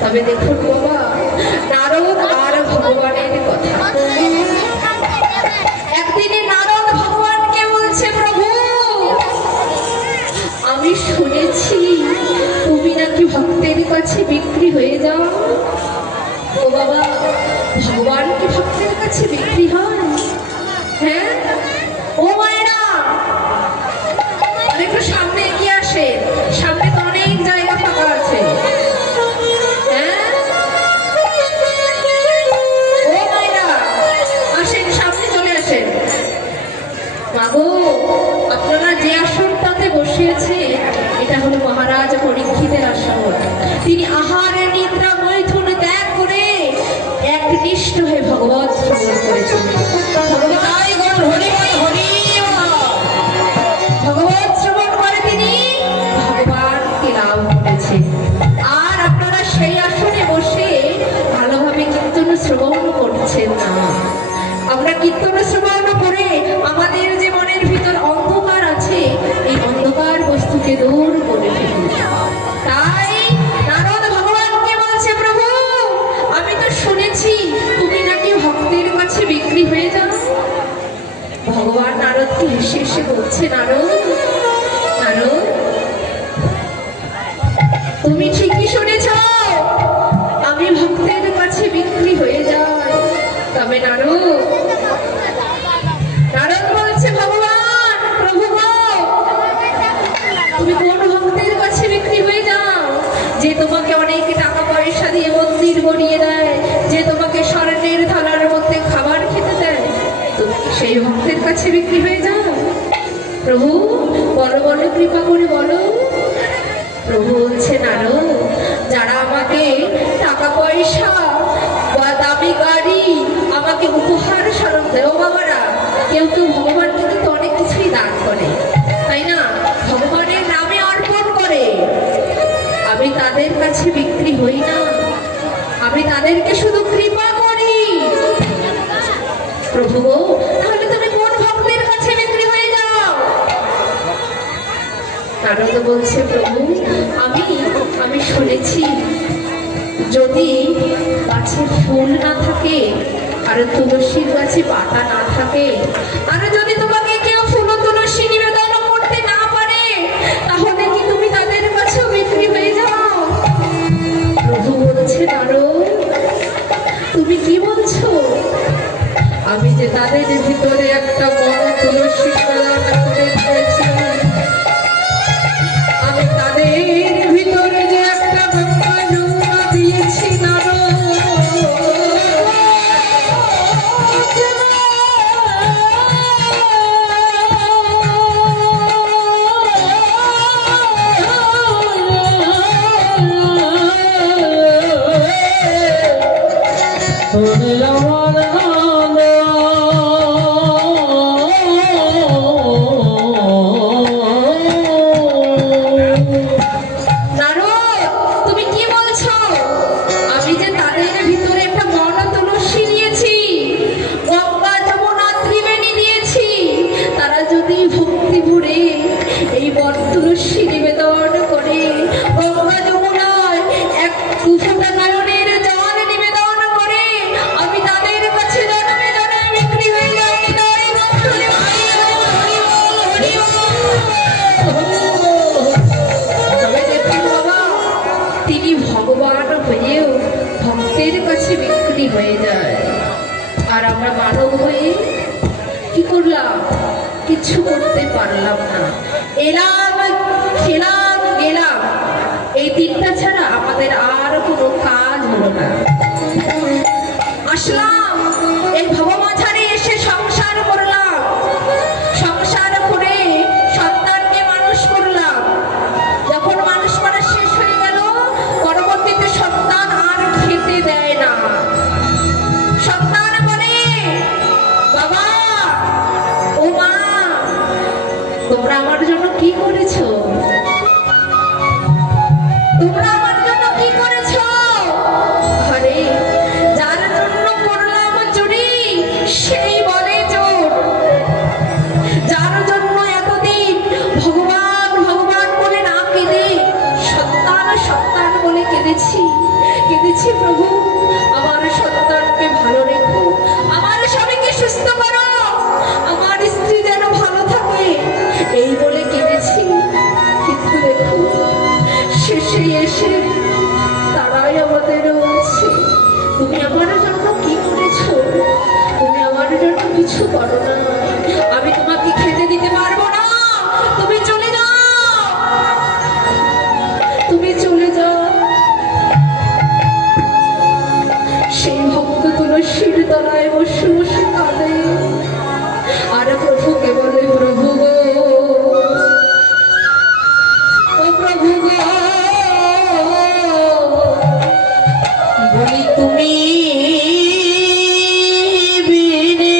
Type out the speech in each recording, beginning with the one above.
তবে দেখুন বাবা, নারদ আর ভগবানের কথা। একদিনে নারদ ভগবানকে বলছে, প্রভু আমি শুনেছি তুমি নাকি ভক্তের কাছে বিক্রি হয়ে যাও। ও বাবা, ভগবান কি ভক্তের কাছে বিক্রি হয়? হ্যাঁ ও মায়েরা, একটু সামনে এগিয়ে আসে, সামনে তো অনেক জায়গা ফাঁকা আছে। হ্যাঁ ও মায়েরা আসেন, সামনে চলে আসেন। মাগো, আপনারা যে আসনটাতে বসিয়েছে এটা হলো মহারাজ পরীক্ষিতের আসন। তিনি আহার নিদ্রা মৈথুন ত্যাগ করে একনিষ্ঠ হয়ে ভগবত শ্রবণ করেছেন। ভগবত শ্রবণ করে তিনি ভগবানকে লাভ করেছেন। আর আপনারা সেই আসনে বসে ভালোভাবে কীর্তন শ্রবণ করছেন না। আমরা কীর্তন শ্রবণ করে আমাদের যে মনের ভিতর অন্ধকার আছে, এই অন্ধকার বস্তুকে দূর করে ফেলি। তাই নারদ ভগবানকে বলছে, প্রভু আমি তো শুনেছি তুমি নাকি ভক্তের কাছে বিক্রি হয়ে যাও। ভগবান নারদকে হেসে হেসে বলছে, নারদ নারদ তুমি ঠিকই শুনেছ, আমি ভক্তের কাছে বিক্রি হয়ে যাই। তবে নারদ বলছে, ভগবান প্রভু গো, তুমি কোন ভক্তের কাছে বিক্রি হয়ে যাও? যে তোমাকে অনেক টাকা পয়সা দিয়ে মন্দির গড়িয়ে দেয়, যে তোমাকে স্বর্ণের থালার মধ্যে খাবার খেতে দেয়, তুমি সেই ভক্তের কাছে বিক্রি হয়ে যাও? প্রভু বলো বলো, কৃপা করে বলো। প্রভু বলছে, নারদ যারা আমাকে টাকা পয়সা বা দামি গাড়ি আমাকে উপহার স্বরূপ দেয়, ও বাবারা, কেউ কেউ ভগবানকে কিন্তু অনেক কিছুই দান করে, তাই না? ভগবানের নামে অর্পণ করে। আমি তাদের কাছে বিক্রি হই না, আমি তাদেরকে শুধু কৃপা করি। প্রভু গো, তাহলে তুমি কোন ভক্তের কাছে বিক্রি হয়ে যাও? নারদ বলছে, প্রভু আমি শুনেছি যদি গাছে ফুল না থাকে, আর তুলসীর গাছে পাতা না থাকে, আর যদি তোমাকে কেউ ফুল তুলসী নিবেদন করতে না পারে, তাহলে কি তুমি তাদের কাছেও বিক্রি হয়ে যাও? প্রভু বলছে, নারদ তুমি কি বলছো? আমি যে তাদের ভিতরে একটা মন তুলসী প্রদান করে দিয়েছি, আমি তাদের ভিতরে যে একটা গঙ্গা যমুনা দিয়েছি, নারদ হয়ে যায়। আর আমরা মানব হয়ে কি করলাম? কিছু করতে পারলাম না। এলাম, খেলাম, গেলাম, এই তিনটা ছাড়া আমাদের আর কোনো কাজ হলো না। আসলাম এই ভবমাঝারে এসে সংসার করলাম, সংসার করে সন্তানকে মানুষ করলাম। যখন মানুষ করা শেষ হয়ে গেল, পরবর্তীতে সন্তান আর খেতে দেয় না। সন্তান বলে, বাবা ও মা, তোমরা আমার জন্য কি করেছো? তোমরা আমার জন্য কি করেছো? আরে যার জন্য করলাম চুরি, সেই বলে চোর। যার জন্য এতদিন ভগবান ভগবান বলে না কেঁদে সন্তান সন্তান বলে কেঁদেছি, কেঁদেছি প্রভু, আমার সন্তানকে ভালো রেখো, আমার স্বামীকে সুস্থ করো, আমার স্ত্রী যেন ভালো থাকে, এই বলে কেঁদেছি। কিন্তু দেখো শেষে এসে তারাই আমাদের বলছে তুমি আমার জন্য কি করেছো, তুমি আমার জন্য কিছু করো না, আমি তোমাকে খেতে দিতে পারবো না, তুমি চলে যাও, তুমি চলে যাও। সেই ভক্ত তুলসীর তলায় বসে বসে কাঁদে আর প্রভুকে বলে প্রভু গো, ও প্রভু গো, বলি তুমি বিনে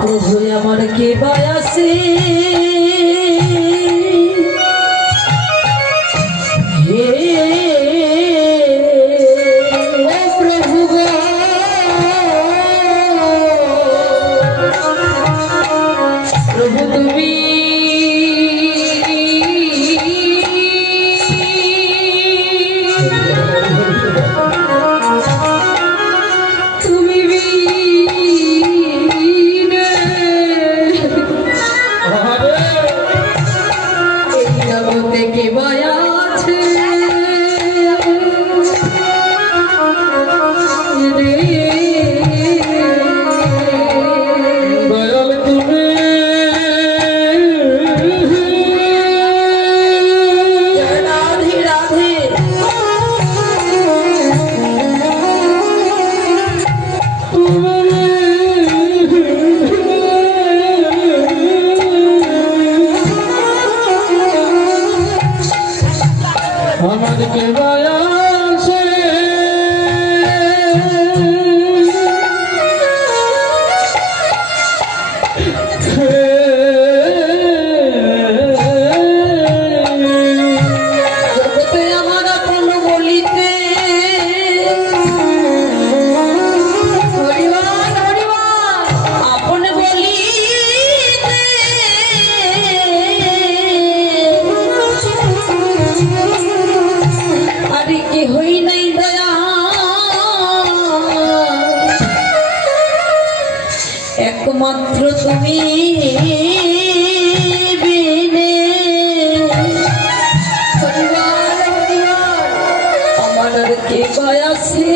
প্রভু আমার কে বায়াসে একমাত্র তুমি বিনে আমার আর কে বায়াসে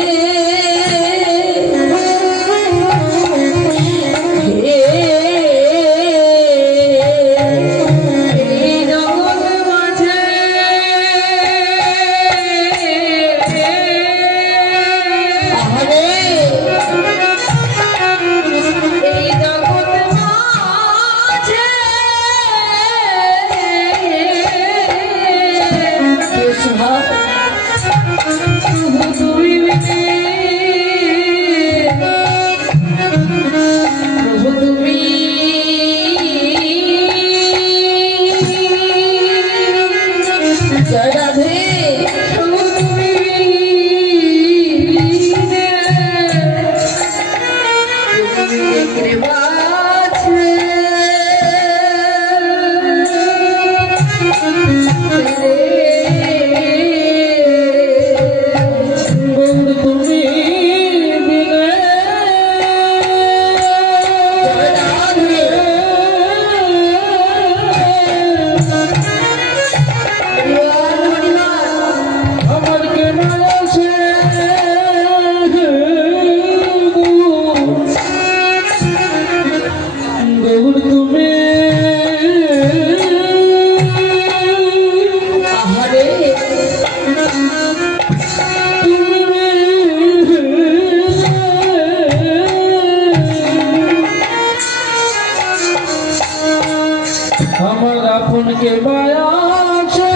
আমার আপন কে মায়া আছে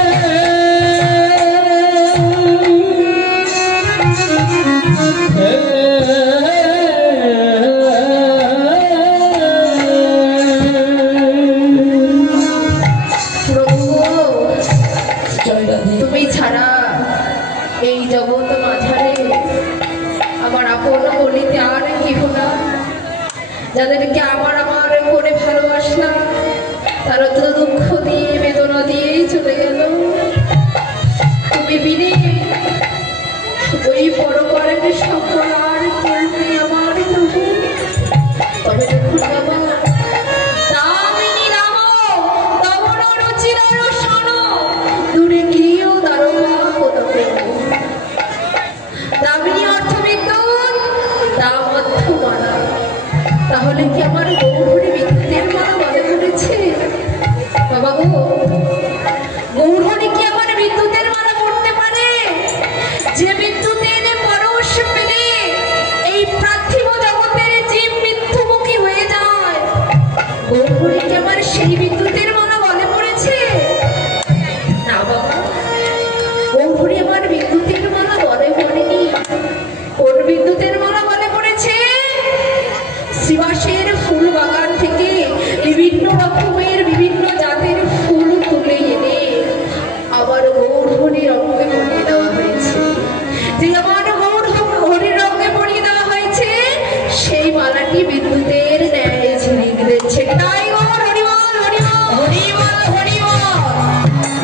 তুমি ছাড়া এই জগৎ মাঝারে আমার আপন বলিতে আর কেহ না, যাদেরকে আমার করে ভালোবাসলাম তারা তো দুঃখ দিয়ে বেদনা দিয়েই চলে গেল।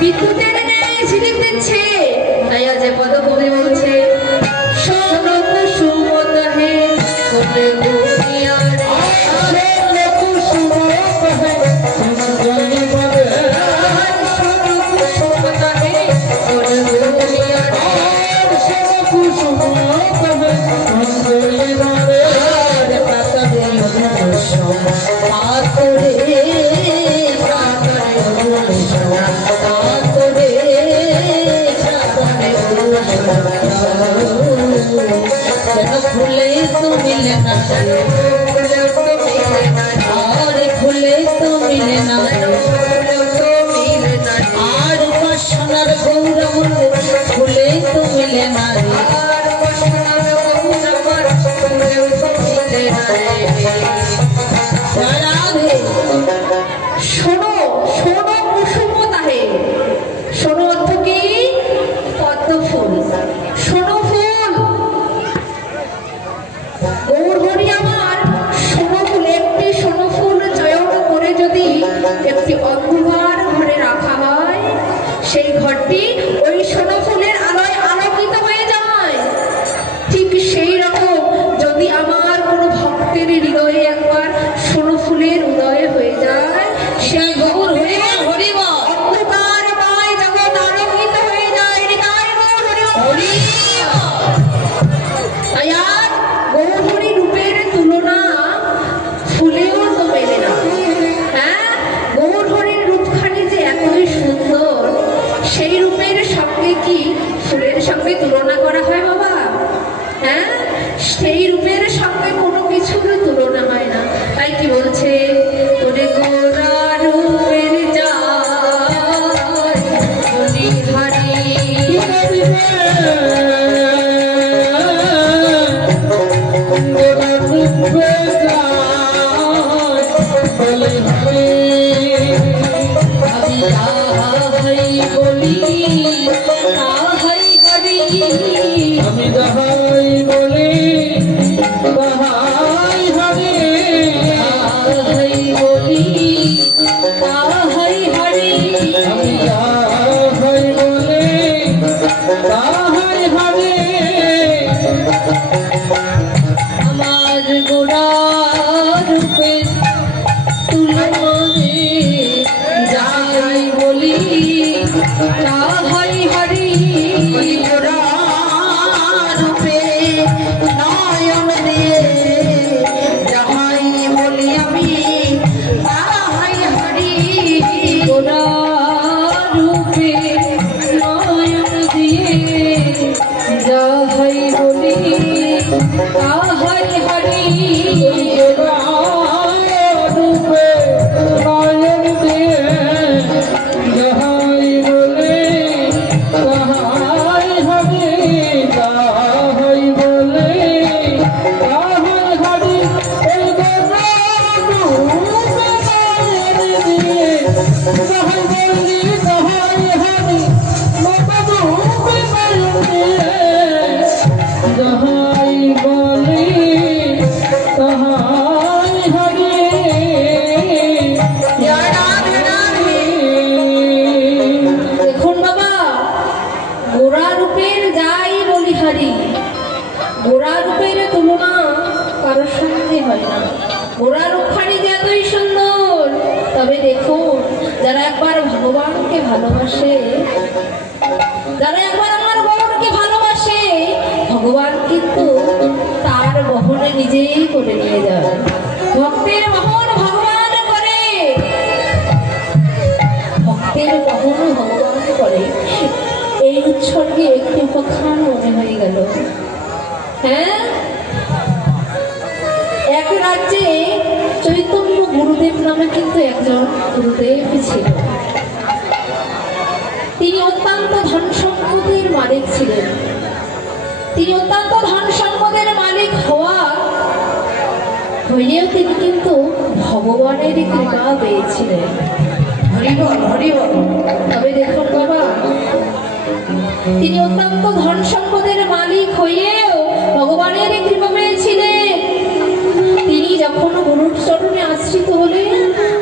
বিদ্যুতের ন্যায় ঝিলিক দিচ্ছে। তাই আজ পদকবি বলছে, শোনো কুসুমত হে কোনে গুনিয়া রে, শোনো কুসুমত হে কোনে কুসুমত হে কোনে গুনিয়া রে, শোনো কুসুমত হে কোনে রে, পাতা দিও পাতরে खुले तो मिले ना और खुले तो मिले ना আর সোনার গৌরমুল খুলে তো মিলে না শোনো শোনো কুসুমতা হে, শোনো অর্থ কি? পদ্ম ফুল। শোনো ফুল গৌর হরি আমার, শোনো ফুল। একটি শোনো ফুল চয়ন করে যদি একটি অন্ধকার ঘরে রাখা হয়, সেই ঘরটি ওই শোনো ফুলের আলোয় আলোকিত হয়ে যায়। ঠিক সেই রকম যদি আমার কোনো ভক্তের হৃদয়ে একবার শোনো ফুলের উদয় হয়ে যায়, সেই গৌর হরি অন্ধকারময় জগৎ আলোকিত হয়ে যায়। তাই গৌর হরি গৌর হরি রূপের তুলনা ফুলেও তো মেলে না। হ্যাঁ, গৌর হরির রূপখানি যে এতই সুন্দর, সেই রূপের সঙ্গে কি ফুলের সঙ্গে তুলনা করা হয় বাবা? হ্যাঁ, সেই রূপের সঙ্গে কোনো কিছুর তুলনা হয় না। তাই কি বলছে, ওরে গোরা রূপের যায় হরি হরি আমি যাহাই বলি তাহাই হরি, তাহাই বলি তাহাই হরি, আমি যাহাই বলি তাহাই হরি। আমার গোড়া রূপে তুলনায় যাহাই বলি তাহাই হরি, গোড়া রূপে নয়ন দিয়ে যাহাই বলি আমি তাহাই হরি, গোড়া রূপে নয়ন দিয়ে যাহাই বলি তাহাই হরি, গোড়া রূপে নয়ন দিয়ে যাহাই বলি তাহাই হরি, তাহাই বলি তাহাই হরি। এই গোরা রূপে নয়ন দিয়ে যাহাই বলি তাহাই হরি, গোরা রূপে নয়ন দিয়ে যাহাই বলি তাহাই হরি। দেখুন বাবা, গোরা রূপের যাই বলি হারি, গোরা রূপের তুলনা কারোর সঙ্গে হয় না। গোরা রূপখানি যে এতই সুন্দর, তবে দেখুন যারা একবার ভগবানকে ভালোবাসে, যারা একবার আমার গৌরকে ভালোবাসে, ভগবান কিন্তু তার বহনে নিজেই করে নিয়ে যায়। ভক্তের বহন ভগবান করে, ভক্তের বহন ভগবান করে। এই উৎসর্গে একটি উপাখ্যান মনে হয়ে গেল। হ্যাঁ, এক রাজ্যে চৈতন্য গুরুদেব নামে কিন্তু একজন গুরুদেব ছিল। তিনি অত্যন্ত ধন সম্পদের মালিক ছিলেন। তিনি অত্যন্ত ধন সম্পদের মালিক হইলেও তিনি কিন্তু ভগবানের কৃপা পেয়েছিলেন। হরিবল হরিবল। তবে দেখুন বাবা, তিনি অত্যন্ত ধন সম্পদের মালিক হইয়েও ভগবানের কৃপা পেয়েছিলেন। তিনি যখন গুরুর চরণে আশ্রিত হলেন,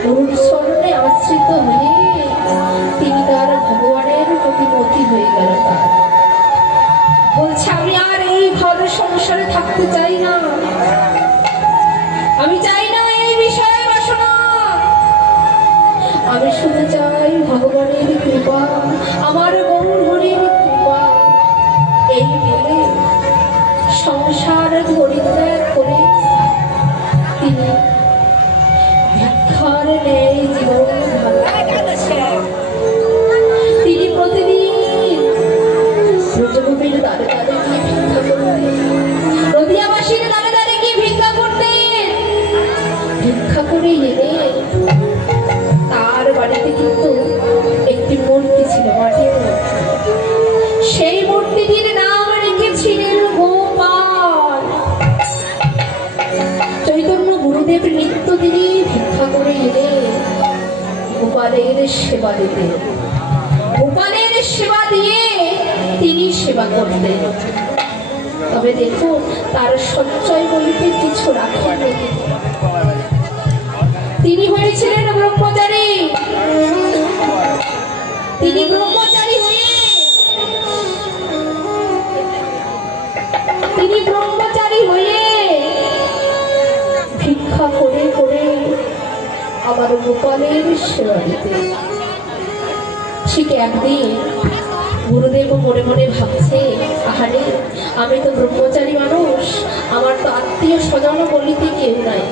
গুরুর চরণে আশ্রিত হয়ে তিনি তার ভগবান সেবা দিতে, গোপালের সেবা দিয়ে তিনি সেবা করতেন। তবে দেখুন তার সঞ্চয় বলিতে কিছু রাখেননি। তিনি হয়েছিলেন ব্রহ্মচারী। তিনি ব্রহ্মচারী হয়ে ভিক্ষা করে করে আবার গোপালের সেবা দিতে। ঠিক একদিন গুরুদেব মনে মনে ভাবছে, আহারে আমি তো ব্রহ্মচারী মানুষ, আমার তো আত্মীয় স্বজন বলিতে কেউ নাই,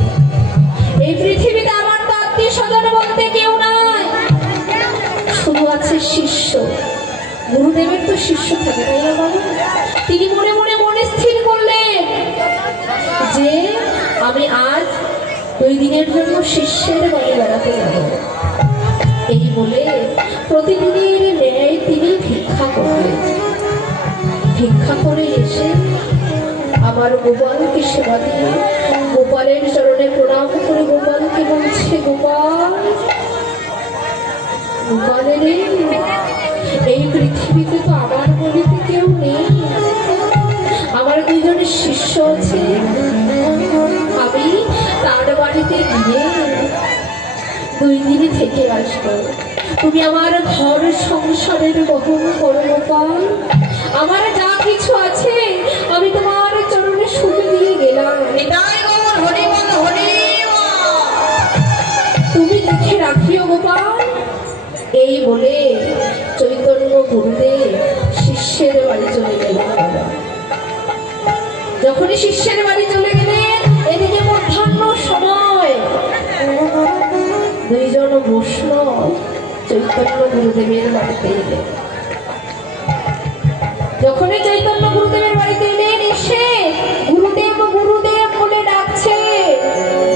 এই পৃথিবীতে আমার তো আত্মীয় স্বজন বলতে কেউ নাই, শুধু আছে শিষ্য। গুরুদেবের তো শিষ্য থাকে, তাই না বাবু? তিনি মনে মনে মনে স্থির করলেন যে আমি আজ 2 দিনের জন্য শিষ্যের বাড়ি বেড়াতে যাব। এই বলে প্রতিদিনের ন্যায় তিনি ভিক্ষা করলেন। ভিক্ষা করে এসে আবার গোপালকে সেবা দিয়ে গোপালের চরণে প্রণাম করে গোপালকে বলছে, গোপাল, গোপালের এই পৃথিবীতে তো আমার বলিতে কেউ নেই, আমার 2 জনের শিষ্য আছে, আমি তার বাড়িতে গিয়ে 2 দিন থেকে আসবো। তুমি আমার ঘর সংসারের বহন করো গোপাল, আমার যা কিছু আছে আমি তোমার চরণে শুনে দিয়ে গেলাম, তুমি দেখে রাখিও গোপাল। এই বলে চৈতন্য গুরুদেব শিষ্যের বাড়ি চলে গেলেন। যখনই শিষ্যের বাড়ি চলে গেলেন, এদিকে মধ্যাহ্ন সময় 2 জন বৈষ্ণব চৈতন্য গুরুদেবের বাড়িতে এলেন। যখনই চৈতন্য গুরুদেবের বাড়িতে এলেন, এসে গুরুদেব গুরুদেব বলে ডাকছে,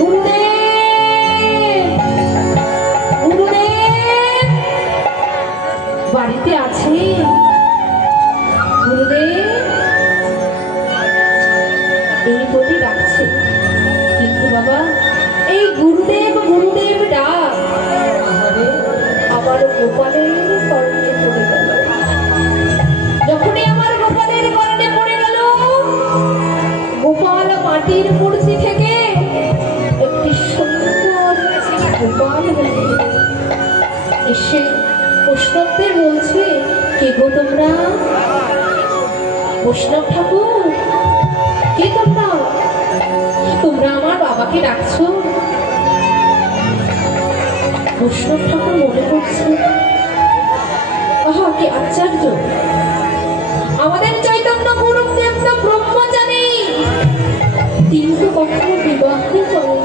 গুরুদেব গুরুদেব বাড়িতে আছে, গুরুদেব এই বলে ডাকছে। কিন্তু বাবা এই গুরুদেব গুরুদেব ডাক আবার গোপালের কর্ণে পড়ে গেল। যখনই আমার গোপালের কর্ণে পড়ে গেল, গোপাল মাটির মূর্তি থেকে একটি সুন্দর গোপাল এসে বৈষ্ণবদের বলছে, কে গো তোমরা? বৈষ্ণব ঠাকুর, কে তোমরা? তোমরা আমার বাবাকে ডাকছো? বৈষ্ণব ঠাকুর মনে করছে, আহা কি আশ্চর্য, আমাদের চৈতন্য গুরুদেব তো ব্রহ্মচারী, তিনি তো কখনো বিবাহ করেন,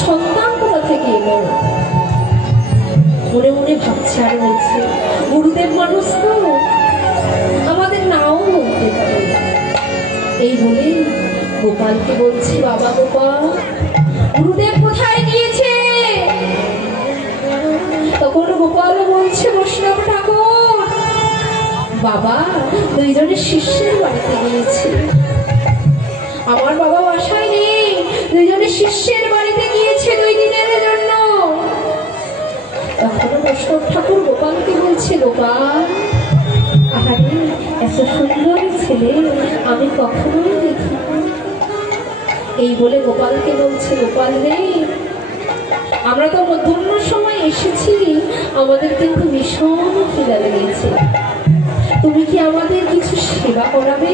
সন্তান কোথা থেকে এলো? মনে মনে ভাবছে আর বলছে, গুরুদেব মানুষ তো, আমাদের নাও বলতে পারে। এই বলে গোপালকে বলছি, বাবা গোপাল, গুরুদেব কোথায় গিয়েছে? তখন গোপাল বলছে, বৈষ্ণব ঠাকুর, বাবা 2 জনের শিষ্যের বাড়িতে গিয়েছে, আমার বাবা বাসায় নেই, 2 জনের শিষ্যের বাড়িতে গিয়েছে 2 দিনের জন্য। তখন বৈষ্ণব ঠাকুর গোপালকে বলছে, গোপাল, আহারে এত সুন্দর ছেলে আমি কখনোই দেখি। এই বলে গোপালকে বলছে, গোপাল রে, আমরা তো মধ্যাহ্ন সময় এসেছি, আমাদের কিন্তু ভীষণ খিদা লেগেছে, তুমি কি আমাদের কিছু সেবা করাবে?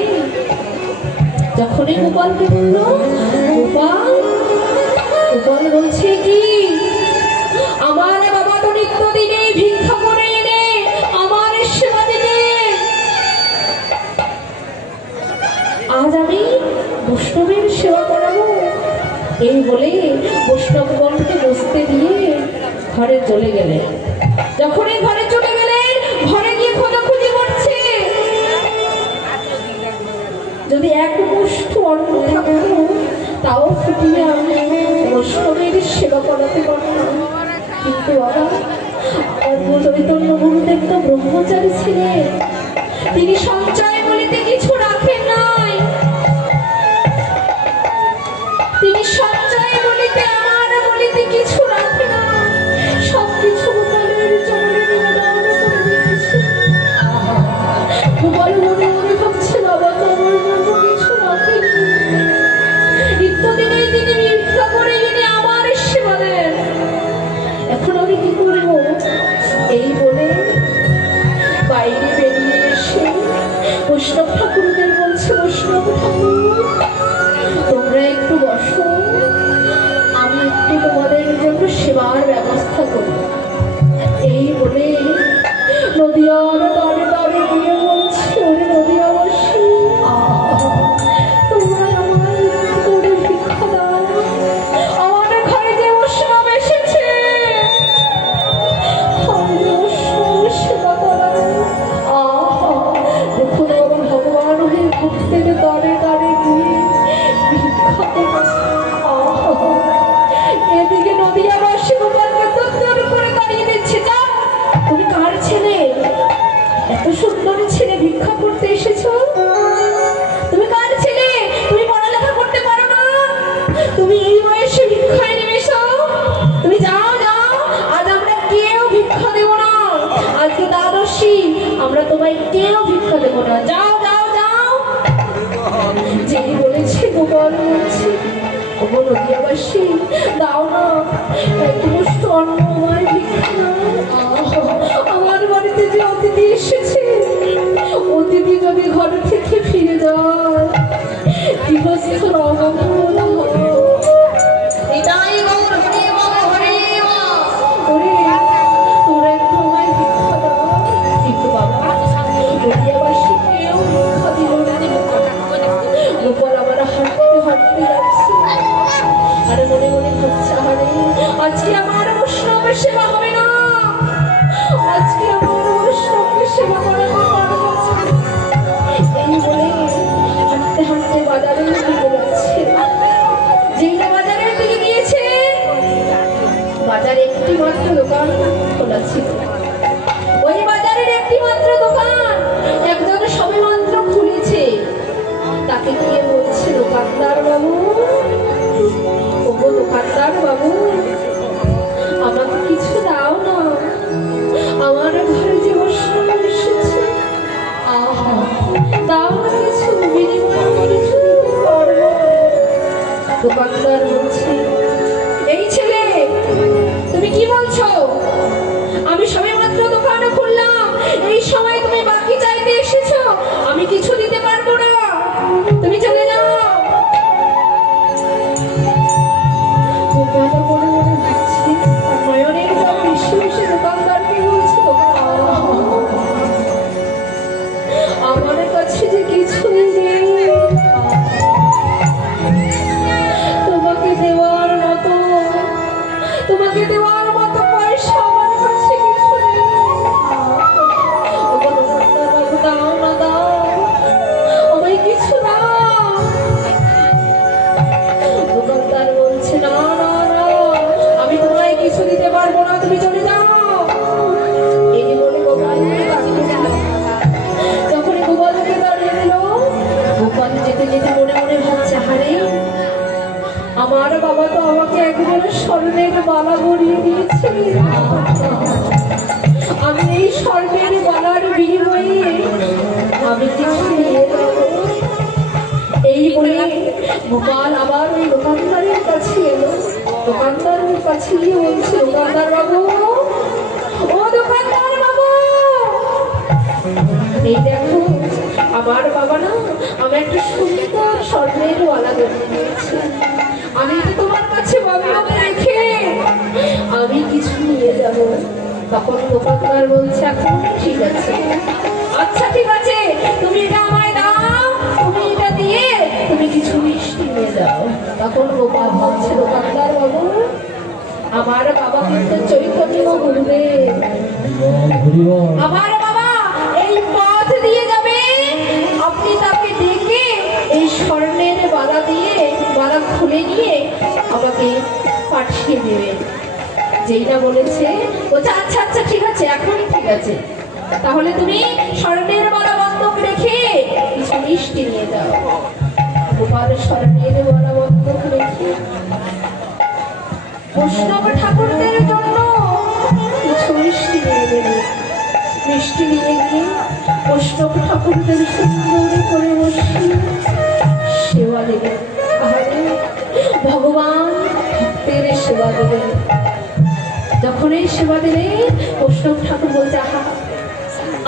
যখনই গোপালকে বলল, গোপাল, গোপাল বলছে কি, আমার বাবা তো নিত্যদিনে ভিক্ষা করে এনে আমার সেবা দিতে, আজ আমি বৈষ্ণবের সেবা করাবো। এই বলে বৈষ্ণবগণকে বসতে দিয়ে ঘরে চলে গেলেন। যখনই ঘরে চলে গেলেন, ঘরে গিয়ে খোঁজাখুঁজি করছে, যদি 1 মুষ্ঠ অন্ন থাকতো তাও ফুটিয়ে আমি বৈষ্ণবের সেবা করাতে পারতাম। কিন্তু বাবা, আমার চৈতন্য গুরুদেব তো ব্রহ্মচারী ছিলেন, তিনি সঞ্চয় বলিতে কিছু রাখেন নাই, তিনি সঞ্চয় বলিতে আমার বলিতে কিছু রাখেন না, সব ভিক্ষা দেবো না, আজকে দ্বাদশী, আমরা তোমায় কেউ ভিক্ষা দেবো না, যাও যাও যাও। যিনি বলেছে গোপাল বলছে, ওগো নদিয়াবাসী, দাও না একটু মুষ্টি অন্ন, আমায় ভিক্ষা দাও। আমার বাড়িতে যে অতিথি এসেছে, অতিথি যদি ঘরে থেকে ফিরে যায়, গৃহস্থর অমঙ্গল হয়। এটাই গৌর হরি বল, হরি বল। তোরা একটু আমায় ভিক্ষা দাও। কিন্তু বাবা, নদিয়াবাসী কেউ ভিক্ষা দিল না। গোপাল আবার হাঁটতে হাঁটতে যাচ্ছে, আর মনে মনে ভাবছে, আরে আজকে আমার বৈষ্ণবের সেবা হবে না, আজকে আমার বৈষ্ণবের সেবা করাতে পারবো না। এই বলে হাঁটতে হাঁটতে বাজারের দিকে যাচ্ছে। যেই না বাজারের দিকে গিয়েছে, বাজারে একটি মাত্র দোকান খোলা ছিল। ওই বাজারের একটি মাত্র দোকান একজন সবে মাত্র খুলেছে। তাকে গিয়ে বলছে, দোকানদার বাবু, ওগো দোকানদার বাবু, আমাকে কিছু দাও না, আমার ঘরে যে বৈষ্ণব এসেছে, দাও না কিছু, বিনিময়ে কিছু দিতে পারবো। দোকানদার বলছে, এই ছেলে তুমি কি বলছো? আমি সবে মাত্র দোকানে খুললাম, এই সময় তুমি বাকি চাইতে এসেছো, আমি কিছু দিতে পারবো না, তুমি চলে যাও। গোপাল মনে মনে ভাবছে, নয়নের জল বেশি বেশি দোকানদারকে বলছে, আমার কাছে যে কিছুই নেই, তোমাকে দেওয়ার মতো, তোমাকে দেওয়ার মতো পয়সা আমার কাছে কিছু নেই। দাও না, দাও আমায় কিছু দাও। দোকানদার বলছে, না না না, আমি তোমায় কিছু দিতে পারবো না, তুমি চলে যাও। এই বলে গোপালকে দাঁড়িয়ে দিল। যখন গোপালকে দাঁড়িয়ে দিল, গোপাল যেতে যেতে মনে মনে ভাবছে, হারে আমার বাবা তো আমাকে একবারে স্বর্ণের বালা গড়িয়ে দিয়েছে, আমি এই স্বর্ণের বালার বিনিময়ে আমি কিছু নিয়ে যাব। এই বলে গোপাল আবার ওই দোকানদারের কাছে এলো। দোকানদারের কাছে গিয়ে বলছে, দোকানদার বাবু, ও দোকানদার বাবু, এই দেখো আমার বাবা না আমি একটা সুন্দর স্বর্ণের বালা গড়িয়ে দিয়েছে, আমি তো তোমার কাছে বাবা রেখে আমি কিছু নিয়ে যাব। তখন দোকানদার বলছে, এখন ঠিক আছে, আচ্ছা ঠিক আছে, তুমি এটা আমায় দাও, তুমি এটা দিয়ে তুমি কিছু মিষ্টি নিয়ে যাও। তখন গোপাল বলছে, দোকানদার বাবু, আমার বাবা কিন্তু চৈতন্য গুরুদেব, আমার বাবা এই পথ দিয়ে যাবে, আপনি তাকে ডেকে এই স্বর্ণের বালা দিয়ে বালা খুলে নিয়ে আমাকে পাঠিয়ে দেবেন। যেই না বলেছে, বলছে আচ্ছা আচ্ছা ঠিক আছে, এখনই ঠিক আছে, তাহলে তুমি স্বর্ণের বালা বন্ধক রেখে কিছু মিষ্টি নিয়ে যাও। গোপাল স্বর্ণের বালা বন্ধক রেখে বৈষ্ণব ঠাকুরদের জন্য কিছু মিষ্টি নিয়ে গেলে, মিষ্টি নিয়ে গিয়ে বৈষ্ণব ঠাকুরদের সুন্দর করে বসিয়ে সেবা দেবেন। ভগবান ভক্তের সেবা দেবেন। যখন এই সেবা দেবে, বৈষ্ণব ঠাকুর বলছে, আহা,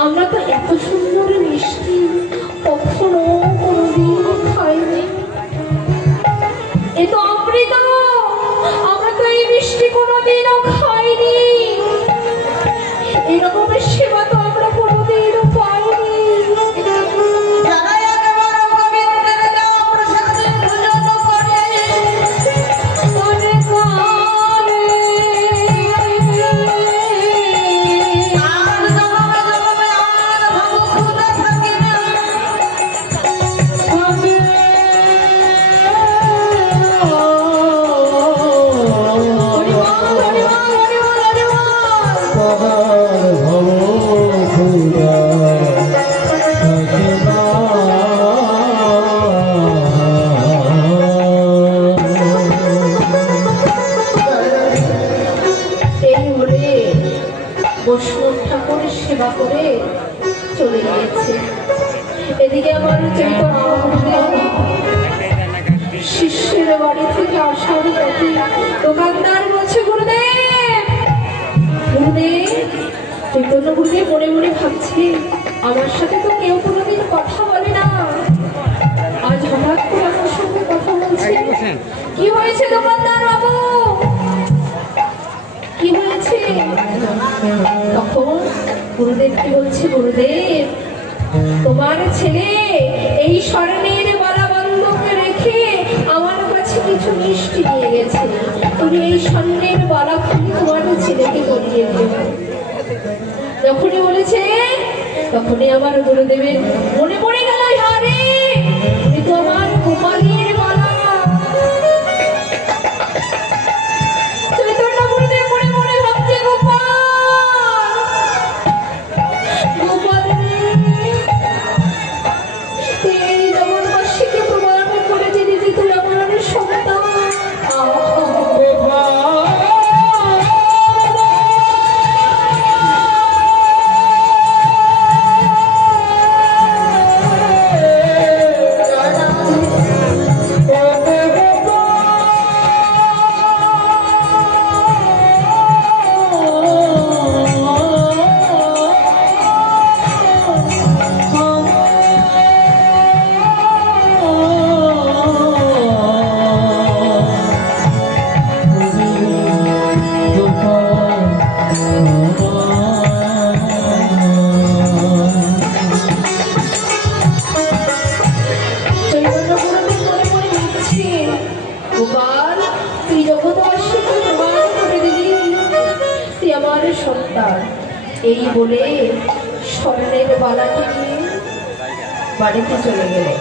আমরা তো এত সুন্দর মিষ্টি কখনো কোনোদিন খাইনি, এ তো অমৃত, আমরা তো এই মিষ্টি কোনোদিনও খাইনি, এরকমের সেবা তো আমরা কোনোদিনও পাইনি। ভগবান বৈষ্ণব ঠাকুরের সেবা করে চলে গিয়েছে। এদিকে আমার শিষ্যের বাড়ি থেকে আসার পথে দোকানদার বলছে, গুরুদেব গুরুদেব। চৈতন্য গুরুদেব মনে মনে ভাবছে, আমার সাথে তো কেউ কোনোদিন কথা বলে না, আজ হঠাৎ করে আমার সঙ্গে কথা বলছে। কি হয়েছে দোকানদার বাবু, কি হয়েছে? তখন গুরুদেব কি বলছে, গুরুদেব তোমার ছেলে এই স্বর্ণের বালা বন্ধকে রেখে আমার কাছে কিছু মিষ্টি দিয়ে গেছে, তুমি এই স্বর্ণের বালা খুলে তোমার ছেলেকে গড়িয়ে দিও। যখনই বলেছে তখনই আমার গুরুদেবের মনে পড়ে গেল, আরে এ তো আমার গোপালের বালা। চৈতন্য গুরুদেব মনে মনে ভাবছে, গোপাল গোপাল তুই এই জগৎবাসীকে প্রমাণ করে দিলি যে তুই আমার সন্তান। গোপাল তুই জগৎবাসীকে প্রমাণ করে দিলি তুই আমার সন্তান। এই বলে স্বর্ণের বালাটি নিয়ে বাড়িতে চলে গেলেন।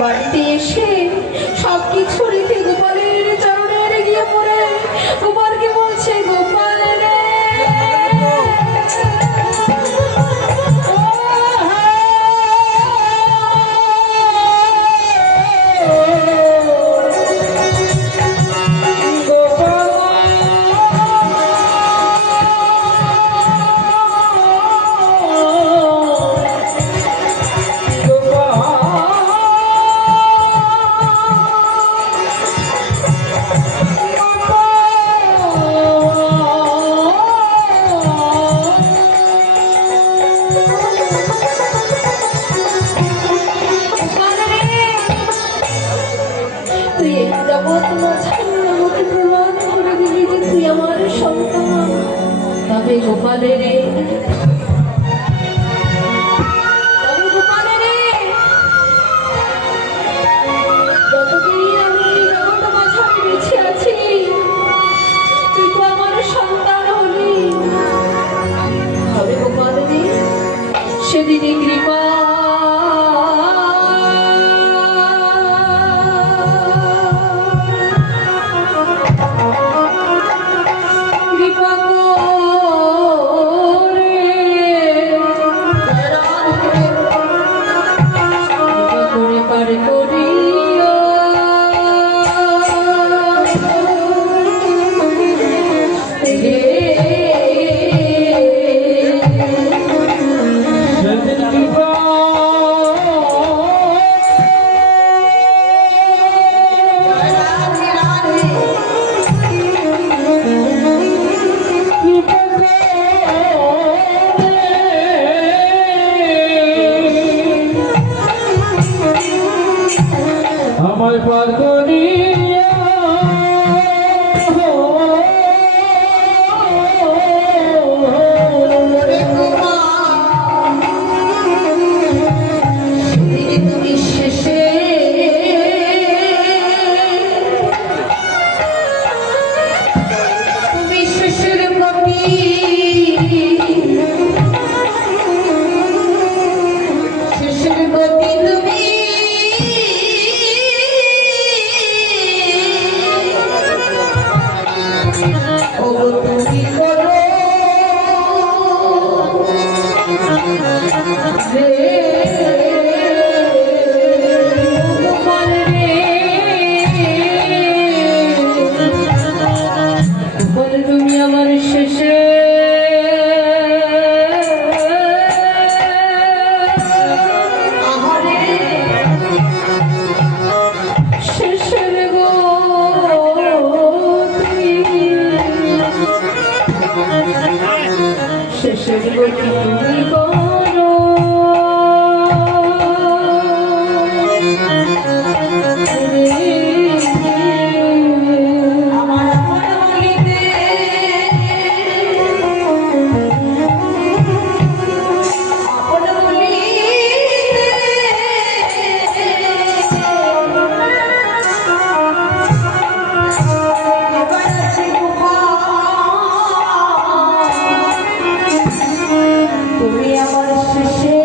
বাড়িতে এসে সবকিছু রেখে গোপালের চরণে গিয়ে পড়ে গোপালকে বলছে, গোপাল রে গোপালের যতদিন আমি জগৎ মাঝারে বেঁচে আছি তুই তো আমার সন্তান হলি। তবে গোপালের সেদিনই কৃপা আমায় পার করিয়া তুমি শেষে তুমি শেষের কবি শেষের কবি তুমি শেষের গতি তুমি করো আমার বলিতে আপন বলিতে এবার আছে তুমি আমার শেষে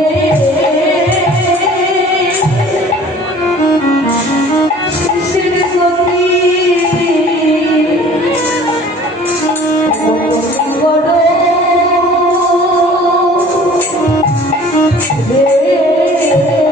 শেষের গতি করো রে